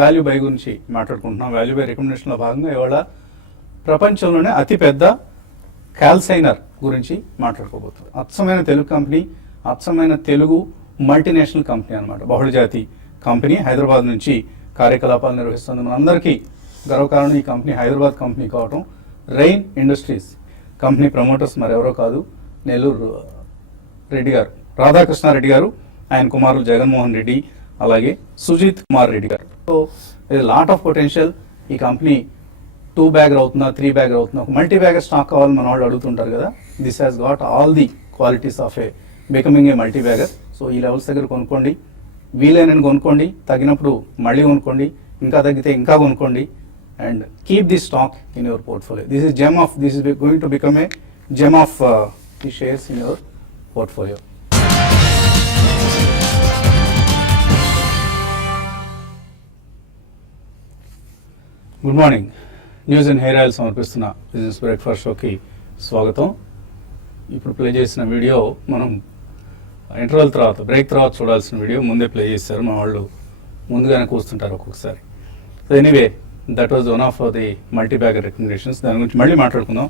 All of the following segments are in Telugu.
వాల్యూ బై గురించి మాట్లాడుకుంటున్నాం. వాల్యూ బై రికమెండేషన్లో భాగంగా ఇవాళ ప్రపంచంలోనే అతిపెద్ద క్యాల్సైనర్ గురించి మాట్లాడుకోబోతుంది. అచ్చమైన తెలుగు కంపెనీ, అచ్చమైన తెలుగు మల్టీనేషనల్ కంపెనీ అనమాట. బహుళజాతి కంపెనీ హైదరాబాద్ నుంచి కార్యకలాపాలు నిర్వహిస్తుంది. మనందరికీ గర్వకారణం ఈ కంపెనీ హైదరాబాద్ కంపెనీ కావటం. రెయిన్ ఇండస్ట్రీస్ కంపెనీ ప్రమోటర్స్ మరెవరో కాదు, నెల్లూరు రెడ్డి గారు, రాధాకృష్ణారెడ్డి గారు, ఆయన కుమారులు జగన్మోహన్ రెడ్డి, అలాగే సుజిత్ కుమార్ రెడ్డి గారు. So lot of potential. ఈ కంపెనీ 2 బ్యాగర్ అవుతుందా, 3 బ్యాగర్ అవుతుందా, ఒక మల్టీ బ్యాగర్ స్టాక్ కావాలని మన వాళ్ళు అడుగుతుంటారు కదా. This has got all the qualities of A becoming a multi bagger. So ఈ లెవెల్స్ దగ్గర కొనుక్కోండి, వీలైనని కొనుక్కోండి, తగినప్పుడు మళ్ళీ కొనుక్కోండి, ఇంకా తగ్గితే ఇంకా కొనుక్కోండి, and keep the stock in your portfolio. This is going to become a gem of the shares in your portfolio. Good morning. News and hair oil సమర్పిస్తున్న బిజినెస్ బ్రేక్ఫాస్ట్ షోకి స్వాగతం. ఇప్పుడు ప్లే చేసిన వీడియో మనం ఇంటర్వెల్ తర్వాత, బ్రేక్ తర్వాత చూడాల్సిన వీడియో ముందే ప్లే చేశారు. మా వాళ్ళు ముందుగానే కూర్చుంటారు ఒక్కొక్కసారి. So anyway, that was one of the multi bagger recommendations. దాని గురించి మళ్ళీ మాట్లాడుకుందాం.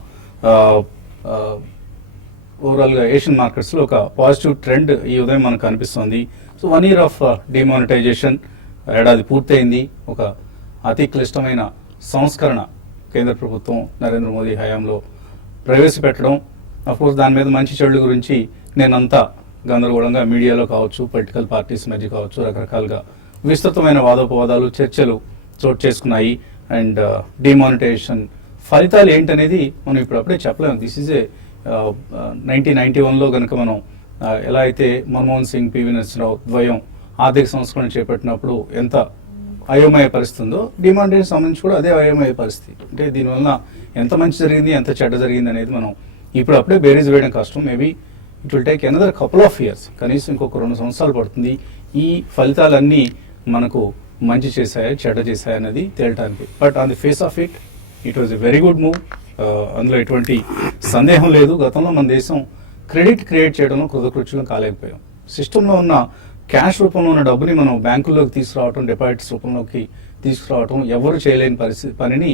ఓవరాల్గా ఏషియన్ మార్కెట్స్లో ఒక పాజిటివ్ ట్రెండ్ ఈ ఉదయం మనకు కనిపిస్తుంది. సో 1 year ఆఫ్ డిమానిటైజేషన్ ఏడాది పూర్తయింది. ఒక అతి క్లిష్టమైన సంస్కరణ కేంద్ర ప్రభుత్వం నరేంద్ర మోదీ హయాంలో ప్రవేశపెట్టడం. అఫ్కోర్స్ దాని మీద మంచి చెడుల గురించి నేనంతా గందరగోళంగా మీడియాలో కావచ్చు, పొలిటికల్ పార్టీస్ మధ్య కావచ్చు, రకరకాలుగా విస్తృతమైన వాదోపవాదాలు, చర్చలు చోటు చేసుకున్నాయి. అండ్ డిమానిటైజేషన్ ఫలితాలు ఏంటనేది మనం ఇప్పుడు అప్పుడే చెప్పలేము. దిస్ ఈజ్ ఏ 1991లో కనుక మనం ఎలా అయితే మన్మోహన్ సింగ్, పివి నరసింహరావు ద్వయం ఆర్థిక సంస్కరణ చేపట్టినప్పుడు ఎంత అయోమయ పరిస్థితి ఉందో, డిమానిటైజేషన్ సంబంధించి కూడా అదే అయోమయ పరిస్థితి. అంటే దీనివల్ల ఎంత మంచి జరిగింది, ఎంత చెడ్డ జరిగింది అనేది మనం ఇప్పుడు అప్పుడే బేరీజ్ వేయడం కష్టం. Maybe it will take another couple of years, కనీసం ఇంకొక 2 సంవత్సరాలు పడుతుంది ఈ ఫలితాలన్నీ మనకు మంచి చేశాయా, చెడ్డ చేశాయా అనేది తేలటానికి. But on the face of it was a very good move. అందులో ఎటువంటి సందేహం లేదు. గతంలో మన దేశం క్రెడిట్ క్రియేట్ చేయడంలో కృతకృత్యం కాలేకపోయాం. సిస్టంలో ఉన్న క్యాష్ రూపంలో ఉన్న డబ్బుని మనం బ్యాంకుల్లోకి తీసుకురావటం, డిపాజిట్స్ రూపంలోకి తీసుకురావటం ఎవరు చేయలేని పనిని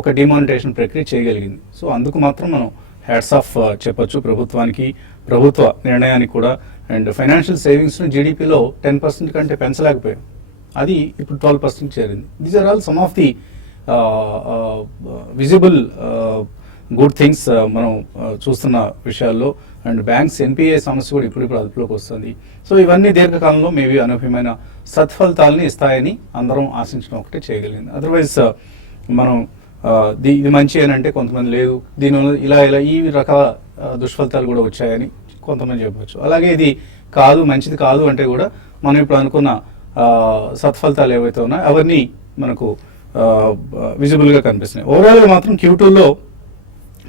ఒక డిమానిటైజేషన్ ప్రక్రియ చేయగలిగింది. సో అందుకు మాత్రం మనం హ్యాట్స్ ఆఫ్ చెప్పొచ్చు ప్రభుత్వానికి, ప్రభుత్వ నిర్ణయానికి కూడా. అండ్ ఫైనాన్షియల్ సేవింగ్స్ని జీడిపిలో 10% కంటే పెంచలేకపోయాం. అది ఇప్పుడు 12% చేరింది. These are all some of the visible good things మనం చూస్తున్న విషయాల్లో. అండ్ బ్యాంక్స్ ఎన్పిఏ సమస్య కూడా ఇప్పుడు అదుపులోకి వస్తుంది. సో ఇవన్నీ దీర్ఘకాలంలో మేబీ అనూహ్యమైన సత్ఫలితాలని ఇస్తాయని అందరం ఆశించడం ఒకటే చేయగలిగింది. అదర్వైజ్ మనం ఇది మంచి అని అంటే కొంతమంది లేదు, దీనివల్ల ఇలా ఈ రకాల దుష్ఫలితాలు కూడా వచ్చాయని కొంతమంది చెప్పవచ్చు. అలాగే ఇది కాదు, మంచిది కాదు అంటే కూడా మనం ఇప్పుడు అనుకున్న సత్ఫలితాలు ఏవైతే ఉన్నాయో అవన్నీ మనకు విజిబుల్గా కనిపిస్తున్నాయి. ఓవరాల్గా మాత్రం Q2లో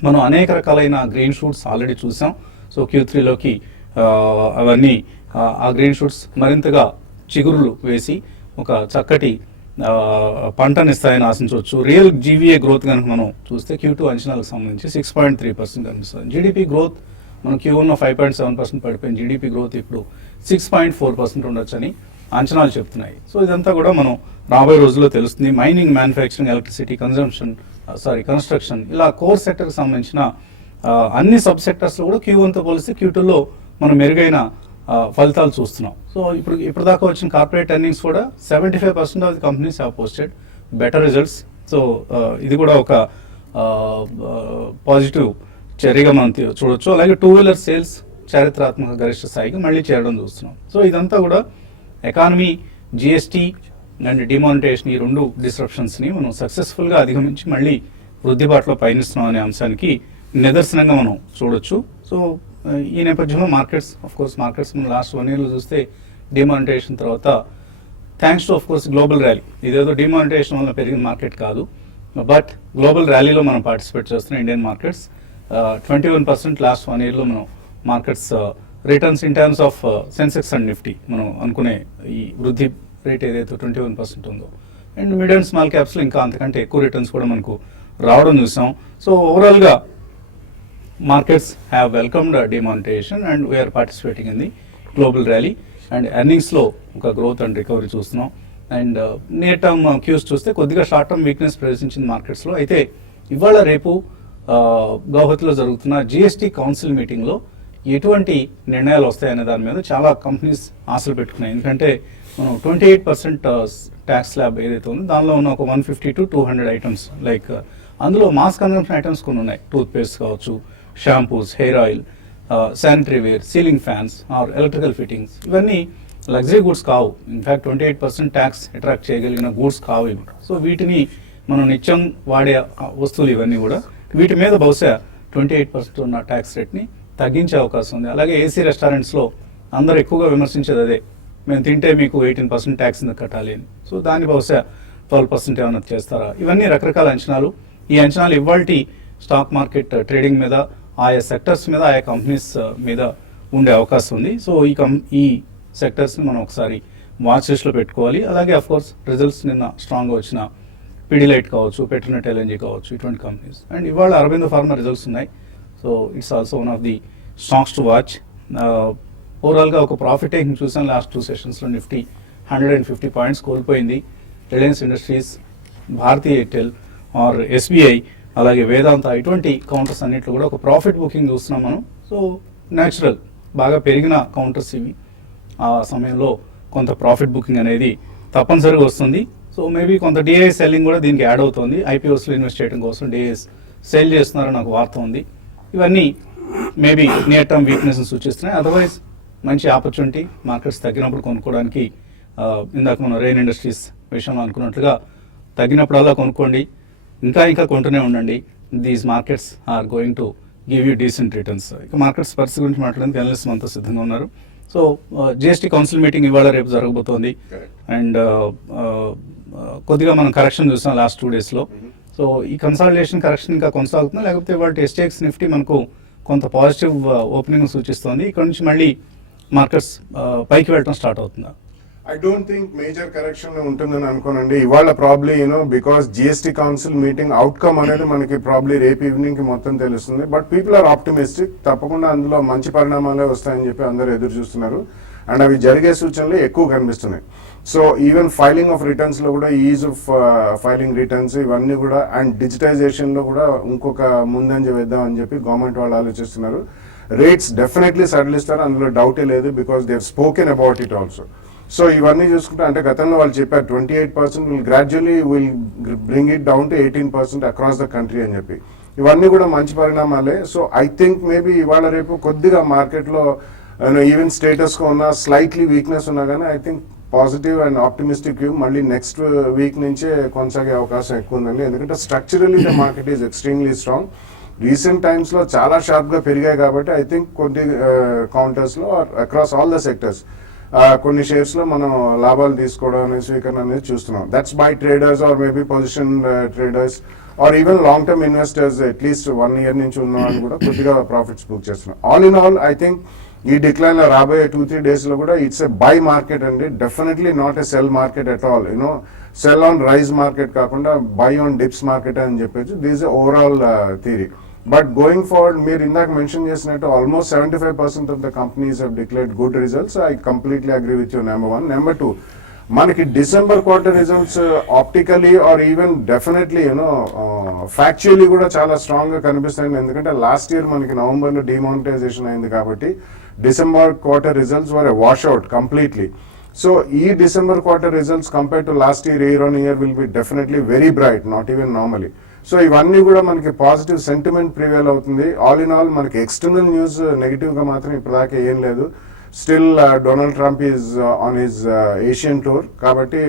మనం అనేక రకాలైన గ్రీన్ షూట్స్ ఆల్రెడీ చూసాం. సో Q3లోకి అవన్నీ ఆ గ్రీన్ షూట్స్ మరింతగా చిగురులు వేసి ఒక చక్కటి పంటనిస్తాయని ఆశించవచ్చు. రియల్ జీవీఏ గ్రోత్ కనుక మనం చూస్తే Q2 అంచనాలకు సంబంధించి 6.3% కనిపిస్తుంది. జీడిపి గ్రోత్ మనం Q1లో 5.7% పడిపోయింది. జీడిపి గ్రోత్ ఇప్పుడు 6.4% ఉండొచ్చని అంచనాలు చెప్తున్నాయి. సో ఇదంతా కూడా మనం రాబోయే రోజుల్లో తెలుస్తుంది. మైనింగ్, మ్యానుఫ్యాక్చరింగ్, ఎలక్ట్రిసిటీ, కన్స్ట్రక్షన్, ఇలా కోర్ సెక్టర్కి సంబంధించిన అన్ని సబ్ సెక్టర్స్లో కూడా Q1తో పోలిస్తే Q2లో మనం మెరుగైన ఫలితాలు చూస్తున్నాం. సో ఇప్పుడు దాకా వచ్చిన కార్పొరేట్ ఎర్నింగ్స్ కూడా 75% of the companies have posted better results. So ఇది కూడా ఒక పాజిటివ్ చర్యగా మనం చూడొచ్చు. అలాగే 2-wheeler సేల్స్ చారిత్రాత్మక గరిష్ట స్థాయికి మళ్ళీ చేరడం చూస్తున్నాం. సో ఇదంతా కూడా ఎకానమీ, జిఎస్టీ అండ్ డిమానిటైజేషన్, ఈ 2 డిస్రప్షన్స్ని మనం సక్సెస్ఫుల్గా అధిగమించి మళ్ళీ వృద్ధి బాటలో పయనిస్తున్నాం అనే అంశానికి నిదర్శనంగా మనం చూడొచ్చు. సో ఈ నేపథ్యంలో మార్కెట్స్ మనం లాస్ట్ 1 yearలో చూస్తే డిమానిటైజేషన్ తర్వాత, thanks to course global rally, ఇదేదో డిమానిటైజేషన్ వల్ల పెరిగిన మార్కెట్ కాదు, బట్ గ్లోబల్ ర్యాలీలో మనం పార్టిసిపేట్ చేస్తున్న ఇండియన్ మార్కెట్స్ 21% లాస్ట్ 1 yearలో మనం markets returns in terms of Sensex and Nifty మనం అనుకునే ఈ వృద్ధి రేట్ ఏదైతే 21% ఉందో, అండ్ మిడ్ అండ్ స్మాల్ క్యాప్స్లో ఇంకా అంతకంటే ఎక్కువ రిటర్న్స్ కూడా మనకు రావడం చూసాం. సో ఓవరాల్గా markets have welcomed demonetisation and we're participating in the global rally. And ఎర్నింగ్స్లో ఒక గ్రోత్ అండ్ రికవరీ చూస్తున్నాం. అండ్ నియర్ టర్మ్ క్యూస్ చూస్తే కొద్దిగా షార్ట్ టర్మ్ వీక్నెస్ ప్రదర్శించింది మార్కెట్స్లో. అయితే ఇవాళ రేపు గౌహతిలో జరుగుతున్న జిఎస్టీ కౌన్సిల్ మీటింగ్లో ఎటువంటి నిర్ణయాలు వస్తాయనే దాని మీద చాలా కంపెనీస్ ఆశలు పెట్టుకున్నాయి. ఎందుకంటే మనం 28% ట్యాక్స్ స్లాబ్ ఏదైతే ఉందో దానిలో ఉన్న ఒక 150 to 200 ఐటమ్స్, లైక్ అందులో మాస్ కన్జంప్షన్ ఐటమ్స్ కొన్ని ఉన్నాయి. టూత్ పేస్ట్ కావచ్చు, shampoos, hair oil, sanitary ware, ceiling fans are electrical fittings, ఇవన్నీ లగ్జరీ గూడ్స్ కావు. ఇన్ఫ్యాక్ట్ 28% ట్యాక్స్ అట్రాక్ట్ చేయగలిగిన గూడ్స్ కావు ఇవి. సో వీటిని మనం నిత్యం వాడే వస్తువులు ఇవన్నీ కూడా, వీటి మీద బహుశా 28% ఉన్న ట్యాక్స్ రేట్ని తగ్గించే అవకాశం ఉంది. అలాగే ఏసీ రెస్టారెంట్స్లో అందరూ ఎక్కువగా విమర్శించేది అదే, మేము తింటే మీకు 18% ట్యాక్స్ ఎందుకు కట్టాలి అని. సో దాన్ని బహుశా 12% ఏమైనా చేస్తారా? ఇవన్నీ రకరకాల అంచనాలు. ఈ అంచనాలు ఇవాల్టి స్టాక్ మార్కెట్ ట్రేడింగ్ మీద, ఆయా సెక్టర్స్ మీద, ఆయా కంపెనీస్ మీద ఉండే అవకాశం ఉంది. సో ఈ సెక్టర్స్ని మనం ఒకసారి వాచ్ లిస్ట్లో పెట్టుకోవాలి. అలాగే అఫ్కోర్స్ రిజల్ట్స్ నిన్న స్ట్రాంగ్గా వచ్చిన పిడిలైట్ కావచ్చు, పెట్రోనెట్ ఎల్ఎన్జీ కావచ్చు, ఇటువంటి కంపెనీస్. అండ్ ఇవాళ అరవిందో ఫార్మా రిజల్ట్స్ ఉన్నాయి. So it's also one of the stocks to watch. ఓవరాల్గా ఒక ప్రాఫిట్ టేకింగ్ చూసాం లాస్ట్ 2 సెషన్స్లో. నిఫ్టీ 150 పాయింట్స్ కోల్పోయింది. Reliance Industries, Bharti Airtel or SBI, అలాగే వేదాంత, ఇటువంటి కౌంటర్స్ అన్నింటిలో కూడా ఒక ప్రాఫిట్ బుకింగ్ చూస్తున్నాం మనం. సో న్యాచురల్, బాగా పెరిగిన కౌంటర్స్ ఇవి. ఆ సమయంలో కొంత ప్రాఫిట్ బుకింగ్ అనేది తప్పనిసరిగా వస్తుంది. సో మేబీ కొంత డిఐఎస్ సెల్లింగ్ కూడా దీనికి యాడ్ అవుతుంది. ఐపీఓస్లో ఇన్వెస్ట్ చేయడం కోసం డిఐఎస్ సెల్ చేస్తున్నారని నాకు వార్త ఉంది. ఇవన్నీ మేబీ నియర్ టర్మ్ వీక్నెస్ సూచిస్తున్నాయి. అదర్వైజ్ మంచి ఆపర్చునిటీ, మార్కెట్స్ తగ్గినప్పుడు కొనుక్కోవడానికి. ఇందాక మనం రెయిన్ ఇండస్ట్రీస్ విషయంలో అనుకున్నట్లుగా తగ్గినప్పుడల్లా కొనుక్కోండి, ఇంకా కొంటూనే ఉండండి. These markets are going to give you decent returns. ఇక మార్కెట్స్ పరిస్థితి గురించి మాట్లాడడానికి అనలిస్ట్ మనతో సిద్ధంగా ఉన్నారు. సో జిఎస్టీ కౌన్సిల్ మీటింగ్ ఇవాళ రేపు జరగబోతోంది. అండ్ కొద్దిగా మనం కరెక్షన్ చూసాం లాస్ట్ 2 డేస్లో. సో ఈ కన్సాలిడేషన్ కరెక్షన్ ఇంకా కొనసాగుతుందా, లేకపోతే ఇవాళ ఎస్టీఎక్స్ నిఫ్టీ మనకు కొంత పాజిటివ్ ఓపెనింగ్ సూచిస్తోంది, ఇక్కడ నుంచి మళ్ళీ మార్కెట్స్ పైకి వెళ్ళడం స్టార్ట్ అవుతుందా? I don't think major correction ఉంటుందని అనుకోనండి. ఇవాళ probably because GST council meeting outcome అనేది మనకి ప్రాబ్లీ రేపు ఈవినింగ్ కి మొత్తం తెలుస్తుంది. బట్ పీపుల్ ఆర్ ఆప్టిమిస్టిక్, తప్పకుండా అందులో మంచి పరిణామాలే వస్తాయని చెప్పి అందరూ ఎదురు చూస్తున్నారు. అండ్ అవి జరిగే సూచనలు ఎక్కువ కనిపిస్తున్నాయి. So even filing of returns లో కూడా, ఈజ్ ఆఫ్ ఫైలింగ్ రిటర్న్స్ ఇవన్నీ కూడా, అండ్ డిజిటైజేషన్ లో కూడా ఇంకొక ముందంజ వేద్దాం అని చెప్పి గవర్నమెంట్ వాళ్ళు ఆలోచిస్తున్నారు. రేట్స్ డెఫినెట్లీ సడలిస్తారు, అందులో డౌటే లేదు, because they have spoken about it also. So ఇవన్నీ చూసుకుంటే, అంటే గతంలో వాళ్ళు చెప్పారు 28% will bring it down to 18% across the country అని చెప్పి. ఇవన్నీ కూడా మంచి పరిణామాలే. సో ఐ థింక్ మేబీ ఇవాళ రేపు కొద్దిగా మార్కెట్లో ఈవెన్ స్టేటస్ గా ఉన్న స్లైట్లీ వీక్నెస్ ఉన్నా కానీ I think positive and optimistic view మళ్ళీ నెక్స్ట్ వీక్ నుంచే కొనసాగే అవకాశం ఎక్కువ ఉందండి. ఎందుకంటే structurally the market is extremely strong. Recent times లో చాలా షార్ప్ గా పెరిగాయి కాబట్టి ఐ థింక్ కొన్ని కౌంటర్స్ లో అక్రాస్ ఆల్ ద సెక్టర్స్ కొన్ని షేర్స్ లో మనం లాభాలు తీసుకోవడం అనేది, స్వీకరణ అనేది చూస్తున్నాం. That's by traders or maybe position traders or even long term investors at least 1 year నుంచి ఉన్న వాళ్ళు కూడా కొద్దిగా ప్రాఫిట్స్ బుక్ చేస్తున్నాం. All in all I think ఈ డిక్లైన్ లో రాబోయే 2-3 days లో కూడా ఇట్స్ ఎ బై మార్కెట్ అండి, definitely not a sell market at all. Sell on rise market కాకుండా బై ఆన్ డిప్స్ మార్కెట్ అని చెప్పొచ్చు. This overall theory. But going forward, మీరు ఇందాక మెన్షన్ చేసినట్టు almost 75% of the companies have declared good results. I completely agree with you. Number 1. Number 2, మనకి December quarter results optically or even definitely factually కూడా చాలా స్ట్రాంగ్ గా కనిపిస్తాయి. ఎందుకంటే లాస్ట్ ఇయర్ మనకి నవంబర్ లో డిమానిటైజేషన్ అయింది కాబట్టి December quarter results were a wash out completely. So ఈ December quarter results compare to last year on year will be definitely very bright, not even normally. So ఇవన్నీ కూడా మనకి పాజిటివ్ సెంటిమెంట్ ప్రివేల్ అవుతుంది. ఆల్ ఇన్ ఆల్ మనకి ఎక్స్టర్నల్ న్యూస్ నెగిటివ్ గా మాత్రం ఇప్పటిదాకా ఏం లేదు. Still Donald Trump is on his Asian tour కాబట్టి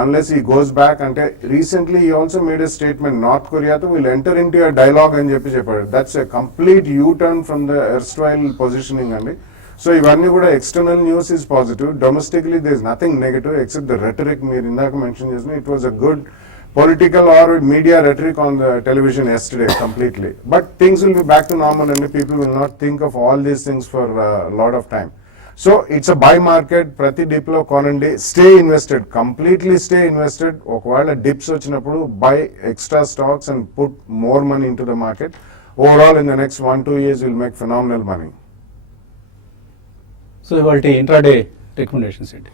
అన్లెస్ ఈ గోస్ బ్యాక్, అంటే recently he also made a statement, North కొరియాతో will enter into dialogue అని చెప్పాడు. That's a complete U turn from the erstwhile positioning అండి. సో ఇవన్నీ కూడా external news is positive. Domestically there is nothing negative except the rhetoric మీరు ఇందాక మెన్షన్ చేసిన. It was a good political or media rhetoric on the television yesterday completely. But things will be back to normal and people will not think of all these things for a lot of time. So it's a buy market. Prati dip lo konandi, stay invested, completely stay invested. Okavela dips vachinappudu buy extra stocks and put more money into the market. Overall in the next 1-2 years you'll make phenomenal money. So ivalti intraday recommendations ఏంటి?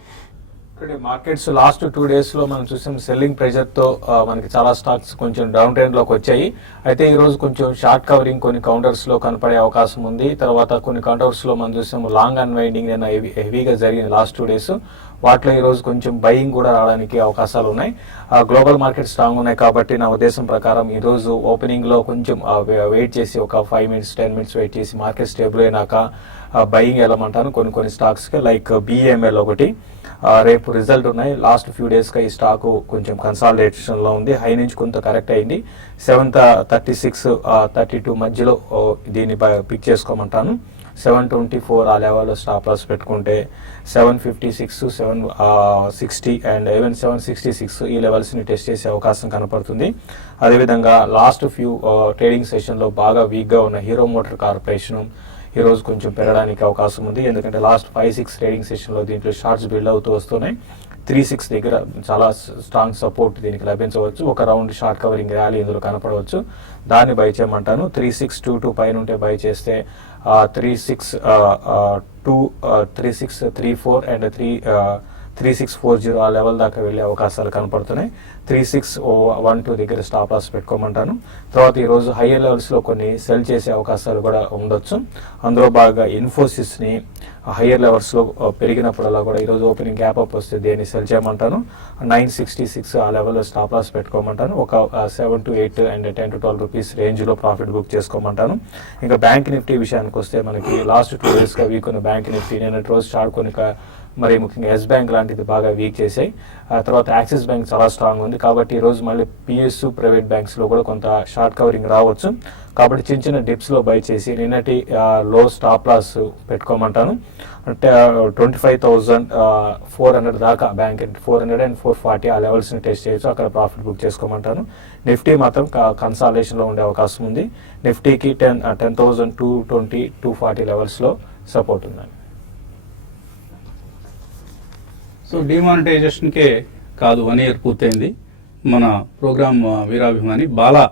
మార్కెట్స్ లాస్ట్ 2 days లో మనం చూసాం సెల్లింగ్ ప్రెషర్ తో మనకి చాలా స్టాక్స్ కొంచెం డౌన్ ట్రెండ్ లోకి వచ్చాయి. అయితే ఈ రోజు కొంచెం షార్ట్ కవరింగ్ కొన్ని కౌంటర్స్ లో కనపడే అవకాశం ఉంది. తర్వాత కొన్ని కౌంటర్స్ లో మనం చూసాం లాంగ్ అన్వైండింగ్ హెవీగా జరిగింది లాస్ట్ 2 days. వాటిలో ఈ రోజు కొంచెం బయింగ్ కూడా రావడానికి అవకాశాలు ఉన్నాయి. గ్లోబల్ మార్కెట్ స్ట్రాంగ్ ఉన్నాయి కాబట్టి నా ఉద్దేశం ప్రకారం ఈ రోజు ఓపెనింగ్ లో కొంచెం వెయిట్ చేసి ఒక 5 minutes 10 minutes వెయిట్ చేసి మార్కెట్ స్టేబుల్ అయినాక బయింగ్ వెళ్ళమంటాను కొన్ని స్టాక్స్ కి. లైక్ BEML ఒకటి, రేపు రిజల్ట్ ఉన్నాయి. లాస్ట్ ఫ్యూ డేస్గా ఈ స్టాక్ కొంచెం కన్సాలిడేషన్లో ఉంది. హై నుంచి కొంత కరెక్ట్ అయింది. 736 32 మధ్యలో దీన్ని పిక్ చేసుకోమంటాను. 724 ఆ లెవెల్లో స్టాప్ లాస్ పెట్టుకుంటే 756 760 అండ్ ఈవెన్ 766 ఈ లెవెల్స్ని టెస్ట్ చేసే అవకాశం కనపడుతుంది. అదేవిధంగా లాస్ట్ ఫ్యూ ట్రేడింగ్ సెషన్లో బాగా వీక్గా ఉన్న హీరో మోటార్ కార్పొరేషన్ ఈ రోజు కొంచెం పెరగడానికి అవకాశం ఉంది. ఎందుకంటే లాస్ట్ 5-6 ట్రేడింగ్ సెషన్లో దీంట్లో షార్ట్స్ బిల్డ్ అవుతూ వస్తున్నాయి. 3-6 దగ్గర చాలా స్ట్రాంగ్ సపోర్ట్ దీనికి లభించవచ్చు. ఒక రౌండ్ షార్ట్ కవరింగ్ ర్యాలీ ఇందులో కనపడవచ్చు. దాన్ని బై చేయమంటాను. 3622 పైన ఉంటే బై చేస్తే 3634 అండ్ 3640 ఆ లెవెల్ దాకా వెళ్ళే అవకాశాలు కనపడుతున్నాయి. 3612 దగ్గర స్టాప్ లాస్ పెట్టుకోమంటాను. తర్వాత ఈరోజు హయ్యర్ లెవెల్స్లో కొన్ని సెల్ చేసే అవకాశాలు కూడా ఉండొచ్చు. అందులో బాగా ఇన్ఫోసిస్ని హయ్యర్ లెవెల్స్లో పెరిగినప్పుడల్లా కూడా ఈరోజు ఓపెనింగ్ గ్యాప్ అప్ వస్తే దేన్ని సెల్ చేయమంటాను. 966 ఆ లెవెల్లో స్టాప్ లాస్ పెట్టుకోమంటాను. ఒక 7 to 8 అండ్ 10 to 12 రూపీస్ రేంజ్లో ప్రాఫిట్ బుక్ చేసుకోమంటాను. ఇంకా బ్యాంక్ నిఫ్టీ విషయానికి వస్తే మనకి లాస్ట్ 2 daysగా వీక్ ఉన్న బ్యాంక్ నిఫ్టీ నిన్నటి రోజు స్టార్ట్ కొన్ని మరి ముఖ్యంగా ఎస్ బ్యాంక్ లాంటిది బాగా వీక్ చేసాయి. తర్వాత యాక్సిస్ బ్యాంక్ చాలా స్ట్రాంగ్ ఉంది కాబట్టి ఈరోజు మళ్ళీ PSU ప్రైవేట్ బ్యాంక్స్లో కూడా కొంత షార్ట్ కవరింగ్ రావచ్చు. కాబట్టి చిన్న డిప్స్లో బై చేసి నిన్నటి లో స్టాప్ లాస్ పెట్టుకోమంటాను. అంటే 25,400 దాకా బ్యాంక్ 400 and 440 ఆ లెవెల్స్ని టెస్ట్ చేయొచ్చు. అక్కడ ప్రాఫిట్ బుక్ చేసుకోమంటాను. నిఫ్టీ మాత్రం కన్సాలిడేషన్లో ఉండే అవకాశం ఉంది. నిఫ్టీకి 10,220 240 లెవెల్స్లో సపోర్ట్ ఉందండి. సో డిమానిటైజేషన్కే కాదు 1 year పూర్తయింది. మన ప్రోగ్రామ్ వీరాభిమాని బాలా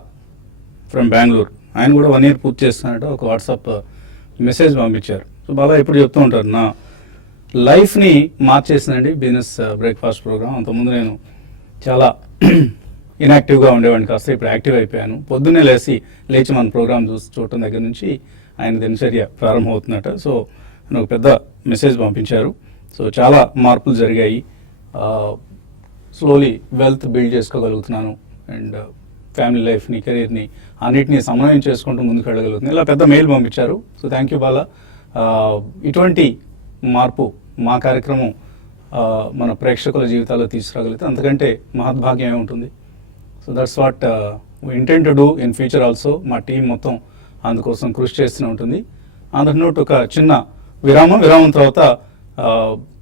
ఫ్రమ్ బెంగళూరు ఆయన కూడా 1 year పూర్తి చేస్తున్నట్టు ఒక వాట్సాప్ మెసేజ్ పంపించారు. సో బాలా ఎప్పుడు చెప్తూ ఉంటారు, నా లైఫ్ని మార్చేసిందండి బిజినెస్ బ్రేక్ఫాస్ట్ ప్రోగ్రామ్. అంతకుముందు నేను చాలా ఇన్యాక్టివ్గా ఉండేవాడిని, కాస్త ఇప్పుడు యాక్టివ్ అయిపోయాను. పొద్దున్నే లేచి మన ప్రోగ్రామ్ చూడటం దగ్గర నుంచి ఆయన దినచర్య ప్రారంభమవుతున్నట్టు. సో ఆయన ఒక పెద్ద మెసేజ్ పంపించారు. సో చాలా మార్పులు జరిగాయి, స్లోలీ వెల్త్ బిల్డ్ చేసుకోగలుగుతున్నాను అండ్ ఫ్యామిలీ లైఫ్ని కెరీర్ని అన్నిటినీ సమన్వయం చేసుకుంటూ ముందుకు వెళ్ళగలుగుతున్నాను. ఇలా పెద్ద మెయిల్ పంపించారు. So thank you Bala. ఇటువంటి మార్పు మా కార్యక్రమం మన ప్రేక్షకుల జీవితాల్లో తీసుకురాగలిగితే అంతకంటే మహద్భాగ్యం ఏముంటుంది. So that's what we intend to do in future also. మా టీం మొత్తం అందుకోసం కృషి చేస్తూనే ఉంటుంది. అందరి నోట్ ఒక చిన్న విరామం తర్వాత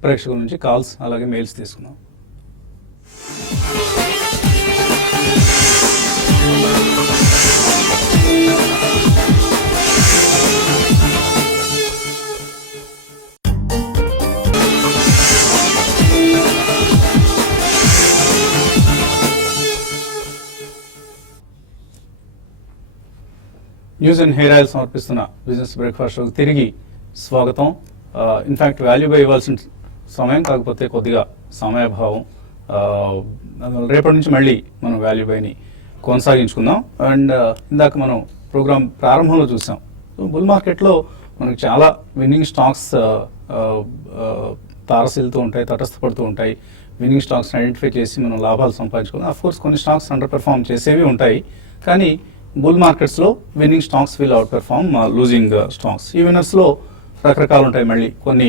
ప్రేక్షకుల నుంచి కాల్స్ అలాగే మెయిల్స్ తీసుకుందాం. న్యూస్ అండ్ హెయిర్ ఆయిల్ సమర్పిస్తున్న బిజినెస్ బ్రేక్ఫాస్ట్ షోకి తిరిగి స్వాగతం. ఇన్ఫ్యాక్ట్ వాల్యూబై ఇవ్వాల్సిన సమయం, కాకపోతే కొద్దిగా సమయాభావం. రేపటి నుంచి మళ్ళీ మనం వాల్యూబైని కొనసాగించుకుందాం. అండ్ ఇందాక మనం ప్రోగ్రామ్ ప్రారంభంలో చూసాం, బుల్ మార్కెట్లో మనకు చాలా విన్నింగ్ స్టాక్స్ తారసిల్లుతూ ఉంటాయి, తటస్థపడుతూ ఉంటాయి. విన్నింగ్ స్టాక్స్ని ఐడెంటిఫై చేసి మనం లాభాలు సంపాదించుకుందాం. అఫ్కోర్స్ కొన్ని స్టాక్స్ అండర్ పెర్ఫార్మ్ చేసేవి ఉంటాయి, కానీ బుల్ మార్కెట్స్లో winnowing stocks will out perform losing stocks. ఈ విన్నర్స్లో రకరకాలు ఉంటాయి. మళ్ళీ కొన్ని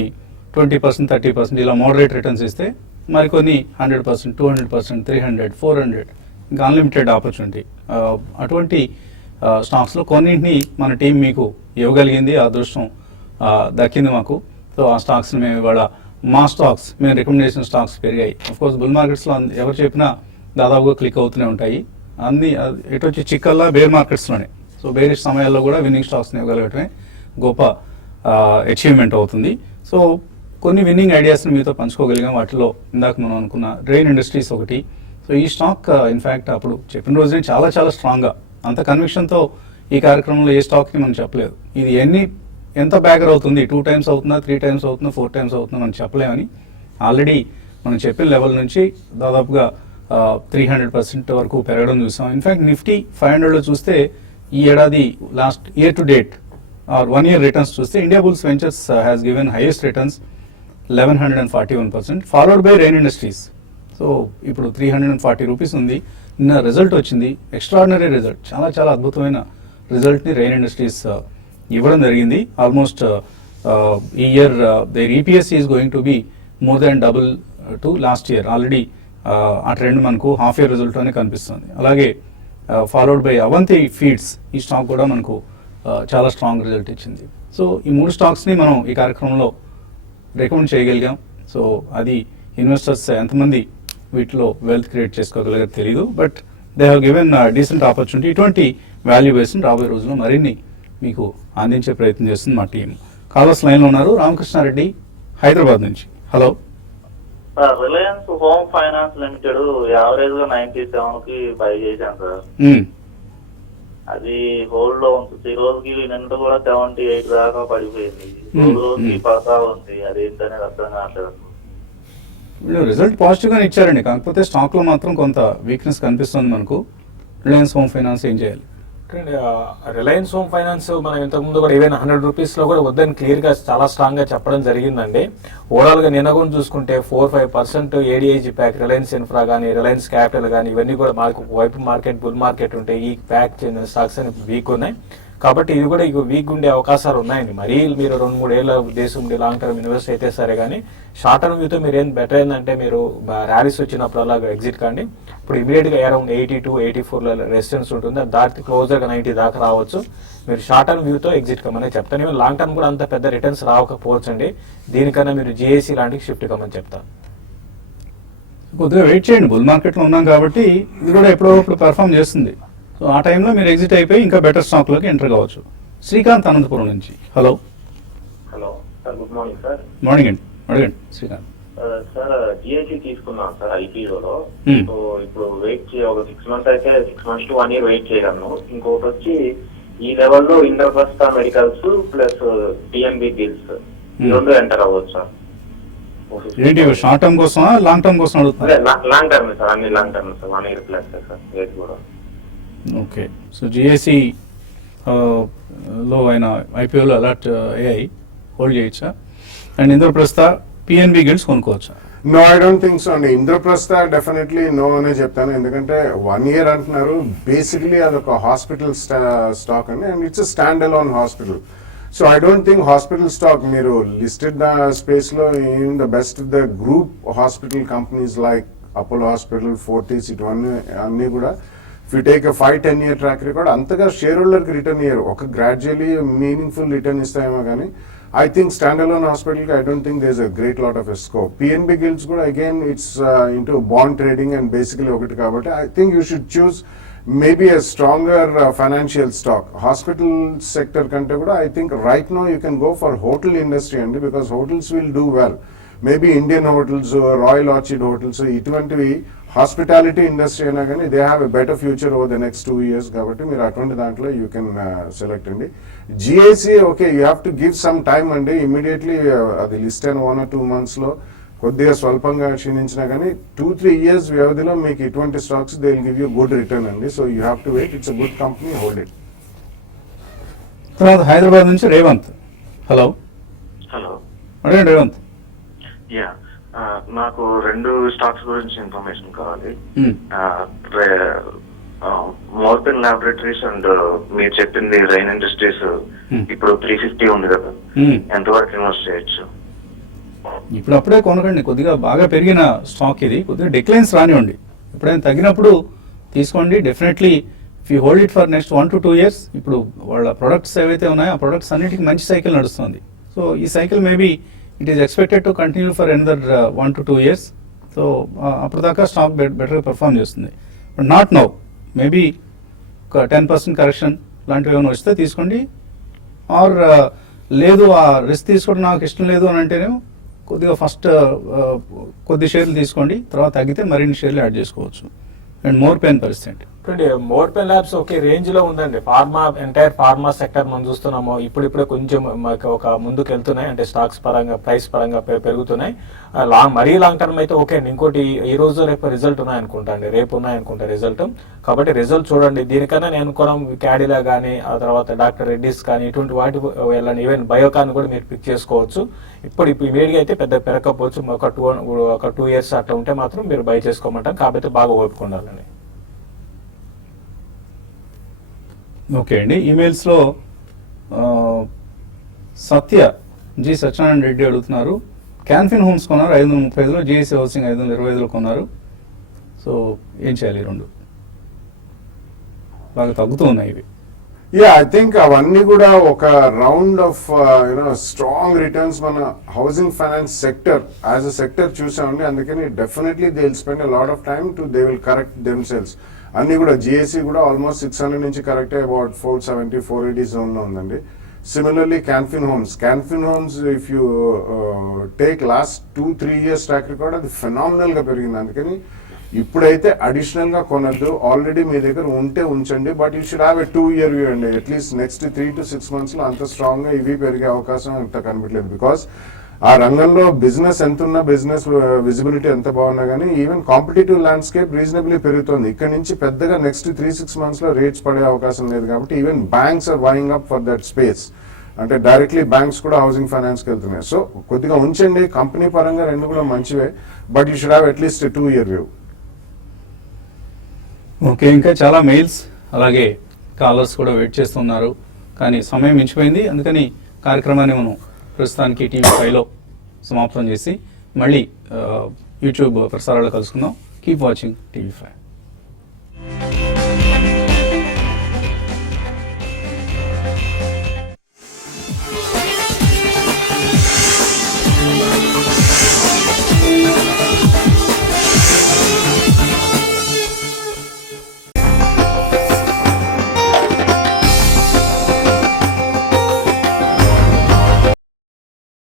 20% 30% ఇలా మోడరేట్ రిటర్న్స్ ఇస్తే, మరికొన్ని 100%, 200%, 300, 400 ఇంకా అన్లిమిటెడ్ ఆపర్చునిటీ. అటువంటి స్టాక్స్లో కొన్నింటిని మన టీం మీకు ఇవ్వగలిగింది, అదృష్టం దక్కింది మాకు. సో ఆ స్టాక్స్ని మేము ఇవాళ మా స్టాక్స్, మేము రికమెండేషన్ స్టాక్స్ పెరిగాయి. అఫ్కోర్స్ బుల్ మార్కెట్స్లో ఎవరు చెప్పినా దాదాపుగా క్లిక్ అవుతూనే ఉంటాయి. అన్ని ఎటు వచ్చి చిక్కల్లా బేర్ మార్కెట్స్లోనే. సో బేరిష్ సమయాల్లో కూడా విన్నింగ్ స్టాక్స్ని ఇవ్వగలగటమే గొప్ప అచీవ్మెంట్ అవుతుంది. సో కొన్ని విన్నింగ్ ఐడియాస్ని మీతో పంచుకోగలిగాం. వాటిలో ఇందాక మనం అనుకున్న రెయిన్ ఇండస్ట్రీస్ ఒకటి. సో ఈ స్టాక్ ఇన్ఫ్యాక్ట్ అప్పుడు చెప్పిన రోజునే చాలా చాలా స్ట్రాంగ్గా, అంత కన్విక్షన్తో ఈ కార్యక్రమంలో ఏ స్టాక్ని మనం చెప్పలేదు. ఇది ఎంత బ్యాగర్ అవుతుంది, 2 times అవుతుందా, 3 times అవుతుందా, 4 times అవుతుందా మనం చెప్పలేమని ఆల్రెడీ మనం చెప్పిన లెవెల్ నుంచి దాదాపుగా 300% వరకు పెరగడం చూసాం. ఇన్ఫాక్ట్ నిఫ్టీ 500లో చూస్తే ఈ ఏడాది last year to date or 1 year returns చూస్తే Indiabulls Ventures has given highest returns 1141%, followed by Rain Industries. So ఇప్పుడు 340 రూపీస్ ఉంది. నిన్న రిజల్ట్ వచ్చింది, ఎక్స్ట్రాడినరీ రిజల్ట్, చాలా చాలా అద్భుతమైన రిజల్ట్ని రెయిన్ ఇండస్ట్రీస్ ఇవ్వడం జరిగింది. ఆల్మోస్ట్ ఈ year there EPS is going to be more than double to last year. Already ఆ ట్రెండ్ మనకు హాఫ్ ఇయర్ రిజల్ట్లోనే కనిపిస్తుంది. అలాగే ఫాలోడ్ బై అవంతి ఫీడ్స్, ఈ స్టాక్ కూడా మనకు చాలా స్ట్రాంగ్ రిజల్ట్ ఇచ్చింది. సో ఈ 3 స్టాక్స్ని మనం ఈ కార్యక్రమంలో రికమెండ్ చేయగలిగాం. సో అది ఇన్వెస్టర్స్ ఎంతమంది వీటిలో వెల్త్ క్రియేట్ చేసుకోగలిగారు తెలియదు, but they have given decent opportunity. ఇటువంటి వాల్యూ బేస్ని రాబోయే రోజుల్లో మరిన్ని మీకు అందించే ప్రయత్నం చేస్తుంది మా టీం. కాలర్స్ లైన్లో ఉన్నారు. రామకృష్ణారెడ్డి హైదరాబాద్ నుంచి. Hello. Reliance home finance limited average గా 97 కి బై చేశాను సార్. అది హోల్డ్ లో ఉంటుంది. ఈ రోజుకి నిన్న కూడా 78 దాకా పడిపోయింది. రోజుకి పడతా ఉంది. అది ఏంటనేది అర్థం కావట్లేదు. వీళ్ళు రిజల్ట్ పాజిటివ్ గానే ఇచ్చారండి, కాకపోతే స్టాక్ లో మాత్రం కొంత వీక్నెస్ కనిపిస్తుంది మనకు. రిలయన్స్ హోమ్ ఫైనాన్స్ ఏం చేయాలి? రిలయన్స్ హోమ్ ఫైనాన్స్ మనం ఇంతకుముందు కూడా ఏవైనా 100 రూపీస్ లో కూడా వద్దని క్లియర్ గా చాలా స్ట్రాంగ్ గా చెప్పడం జరిగిందండి. ఓవరాల్ గా నిన్న కూడా చూసుకుంటే 4-5% ఏడీఐజీ ప్యాక్, రిలయన్స్ ఇన్ఫ్రా కానీ, రిలయన్స్ క్యాపిటల్ కానీ, ఇవన్నీ కూడా మాకు వైపు మార్కెట్ బుల్ మార్కెట్ ఉంటే ఈ ప్యాక్ చెందిన స్టాక్స్ అని వీక్ ఉన్నాయి. కాబట్టి ఇది కూడా వీక్ ఉండే అవకాశాలు ఉన్నాయండి. మరీ మీరు 2-3 ఏళ్ళ ఉద్దేశం ఉండి లాంగ్ టర్మ్ ఇన్వెస్ట్ అయితే సరే, కానీ షార్ట్ టర్మ్ వ్యూతో మీరు ఏం బెటర్ ఏంటంటే మీరు ర్యాలీస్ వచ్చినప్పుడు అలా ఎగ్జిట్ కండి. ఇప్పుడు ఇమీడియట్ గా అరౌండ్ 82-84 రెసిస్టెన్స్ ఉంటుంది. దాటి క్లోజర్ గా 90 దాకా రావచ్చు. మీరు షార్ట్ టర్మ్ వ్యూతో ఎగ్జిట్ కమ్మని చెప్తాను. లాంగ్ టర్మ్ కూడా అంత పెద్ద రిటర్న్స్ రాకపోవచ్చు అండి. దీనికన్నా మీరు జిఐసి లాంటివి షిఫ్ట్ కమ్మని చెప్తాను. కొద్దిగా వెయిట్ చేయండి, బుల్ మార్కెట్ లో ఉన్నాం కాబట్టి ఇది కూడా ఎప్పుడో పర్ఫామ్ చేస్తుంది. సో ఆ టైంలో మీరు ఎగ్జిట్ అయిపోయి ఇంకా బెటర్ స్టాక్ లోకి ఎంటర్ కావచ్చు. శ్రీకాంత్ అనంతపురం నుంచి. Hello. Hello sir, good morning sir. Morning అండి, అడగండి శ్రీకాంత్. సార్ జిఐసి తీసుకున్నాం సార్ ఐపీఓలో. సో ఇప్పుడు వెయిట్ ఒక 6 months అయితే 6 months to 1 year వెయిట్ చేయగలను. ఇంకొకటి వచ్చి ఈ లెవెల్లో Indraprastha medicals plus TMB gilts రెండు ఎంటర్ అవ్వచ్చు సార్. ఏంటి షార్ట్ టర్మ్ కోసమా లాంగ్ టర్మ్ కోసం అడుగుతున్నారు? లాంగ్ టర్మ్ సార్, అన్ని long term sir. 1 year plus sir rate కూడా. ఓకే. సో జిఐసి లో ఆయన ఐపీఓలో అలాట్ అయ్యాయి, హోల్డ్ చేయొచ్చా? అండ్ ఇంద్రప్రస్థ పిఎన్బి గిల్డ్స్ కొనుక్కోవచ్చా? No, I don't think so అండి. ఇంద్రప్రస్థ డెఫినెట్లీ నో అనే చెప్తాను. ఎందుకంటే 1 year అంటున్నారు. బేసిక్లీ అదొక హాస్పిటల్ స్టాక్ అండి, and it's standalone hospital. So I don't think hospital stock మీరు లిస్టెడ్ స్పేస్ లో in the best the group hospital companies like Apollo hospital, Fortis, ఇటువన్నీ అన్నీ కూడా if you take 5-10 year track record అంతగా షేర్ హోల్డర్కి రిటర్న్ ఇయ్యరు. ఒక గ్రాడ్యువల్లీ మీనింగ్ఫుల్ రిటర్న్ ఇస్తాయేమో కానీ I think standalone hospital, I don't think there's a great lot of a scope. PNB Guilds కూడా again it's into bond trading and basically ఒకటి కాబట్టి I think you should choose maybe a stronger financial stock. Hospital sector కంటే కూడా I think right now you can go for hotel industry అండి, because hotels will do well. Maybe Indian hotels, Royal Orchid hotels, ఇటువంటివి హాస్పిటాలిటీ ఇండస్ట్రీ అయినా కానీ they have a better future over the next 2 years కాబట్టి మీరు అటువంటి దాంట్లో యూ కెన్ సెలెక్ట్ అండి. GIC okay, you have to give some time అండి. ఇమీడియట్లీ అది లిస్ట్ అయిన 1 or 2 months లో కొద్దిగా స్వల్పంగా క్షీణించినా కానీ 2-3 years వ్యవధిలో మీకు ఇటువంటి stocks they will give you good return అండి. So you have to wait. It's a good company, hold it. తర్వాత హైదరాబాద్ నుంచి రేవంత్. హలో. హలో, అడగండి రేవంత్. యా, నాకు 2 స్టాక్స్ గురించి ఇన్ఫర్మేషన్ కావాలి. మోర్పిన్ ల్యాబొరేటరీస్ అండ్ మీరు చెప్పింది రైన్ ఇండస్ట్రీస్ ఇప్పుడు 350 ఉంది కదా, ఎంతవరకు ఇన్వెస్ట్ చేయొచ్చు? ఇప్పుడు అప్పుడే కొనకండి, కొద్దిగా బాగా పెరిగిన స్టాక్ ఇది. కొద్దిగా డిక్లైన్స్ రానివ్వండి, ఎప్పుడైనా తగ్గినప్పుడు తీసుకోండి. Definitely if you hold it for next 1 to 2 years. ఇప్పుడు వాళ్ళ ప్రొడక్ట్స్ ఏవైతే ఉన్నాయో ఆ ప్రొడక్ట్స్ అన్నిటికీ మంచి సైకిల్ నడుస్తుంది. సో ఈ cycle maybe it is expected to continue for another 1 to 2 years. So అప్పుడు దాకా స్టాక్ బెటర్గా పెర్ఫామ్ చేస్తుంది. బట్ నాట్ నౌ, మేబీ ఒక 10% కరెక్షన్ లాంటివి ఏమైనా వస్తే తీసుకోండి. ఆర్ లేదు, ఆ రిస్క్ తీసుకోవడం నాకు ఇష్టం లేదు అని అంటేనే కొద్దిగా ఫస్ట్ కొద్ది షేర్లు తీసుకోండి, తర్వాత తగ్గితే మరిన్ని షేర్లు యాడ్ చేసుకోవచ్చు. అండ్ మోర్ పెయిన్ పరిస్థితి ఇప్పుడు మోర్పెన్ ల్యాబ్స్ ఒకే రేంజ్ లో ఉందండి. ఎంటైర్ ఫార్మా సెక్టర్ మనం చూస్తున్నాము, ఇప్పుడిప్పుడే కొంచెం మాకు ఒక ముందుకు వెళ్తున్నాయి, అంటే స్టాక్స్ పరంగా ప్రైస్ పరంగా పెరుగుతున్నాయి. మరీ లాంగ్ టర్మ్ అయితే ఓకే అండి. ఇంకోటి ఈ రోజు రేపు రిజల్ట్ ఉన్నాయనుకుంటా అండి, రేపు ఉన్నాయనుకుంటా రిజల్ట్. కాబట్టి రిజల్ట్ చూడండి. దీనికన్నా నేను అనుకోవడం క్యాడిలా కానీ, ఆ తర్వాత డాక్టర్ రెడ్డిస్ కానీ, ఇటువంటి వాటి వెళ్ళండి. ఈవెన్ బయోకాన్ కూడా మీరు పిక్ చేసుకోవచ్చు. ఇప్పుడు ఇమీడియట్గా అయితే పెద్ద పెరగకపోవచ్చు, ఒక 2 years అట్లా ఉంటే మాత్రం మీరు బై చేసుకోమంటాం. కాబట్టి బాగా ఓపిక ఉండాలండి. ఓకే అండి. ఈమెయిల్స్లో సత్య జి సత్యనారాయణ రెడ్డి అడుగుతున్నారు, క్యాన్ఫిన్ హోమ్స్ కొన్నారు 535లో, జిఐసి హౌసింగ్ 525లో కొన్నారు. సో ఏం చేయాలి? ఈ రెండు బాగా తగ్గుతూ ఉన్నాయి ఇవి. ఐ థింక్ అవన్నీ కూడా ఒక రౌండ్ ఆఫ్ స్ట్రాంగ్ రిటర్న్స్ మన housing finance sector as a sector చూసామండి. అందుకని definitely they will spend a lot of time they will correct them cells. అన్ని కూడా జిఎస్సి కూడా ఆల్మోస్ట్ 600 నుంచి కరెక్ట్ అబౌట్ 470, 480 జోన్ లో ఉందండి. Similarly Can Fin homes if you take last 2-3 years track record అది ఫెనామినల్ గా పెరిగింది. అందుకని ఇప్పుడైతే అడిషనల్ గా కొనద్దు, ఆల్రెడీ మీ దగ్గర ఉంటే ఉంచండి. But you should have a 2-year view అండి. అట్లీస్ట్ నెక్స్ట్ 3 to 6 months లో అంత స్ట్రాంగ్ గా ఇవి పెరిగే అవకాశం ఇంత కనిపించలేదు. బికాస్ ఆ రంగంలో బిజినెస్ ఎంతున్నా, బిజినెస్ విజిబిలిటీ ఎంత బాగున్నా కానీ ఈవెన్ కాంపిటేటివ్ ల్యాండ్స్కేప్ రీజనబుల్లీ పెరుగుతుంది. ఇక్కడ నుంచి పెద్దగా నెక్స్ట్ 3-6 months లో రేట్స్ పడే అవకాశం లేదు. కాబట్టి even banks are vying up for that space. అంటే డైరెక్ట్లీ బ్యాంక్స్ కూడా హౌసింగ్ ఫైనాన్స్కి వెళ్తున్నాయి. సో కొద్దిగా ఉంచండి. కంపెనీ పరంగా రెండు కూడా మంచివే, but you should have at least 2-year view. Okay, ఇంకా చాలా మెయిల్స్ అలాగే కాలర్స్ కూడా వెయిట్ చేస్తున్నారు, కానీ సమయం మించిపోయింది. అందుకని కార్యక్రమాన్ని మనం ప్రస్తుతానికి TV5లో సమాప్తం చేసి మళ్ళీ యూట్యూబ్ ప్రసారాలు కలుసుకుందాం. Keep watching TV5.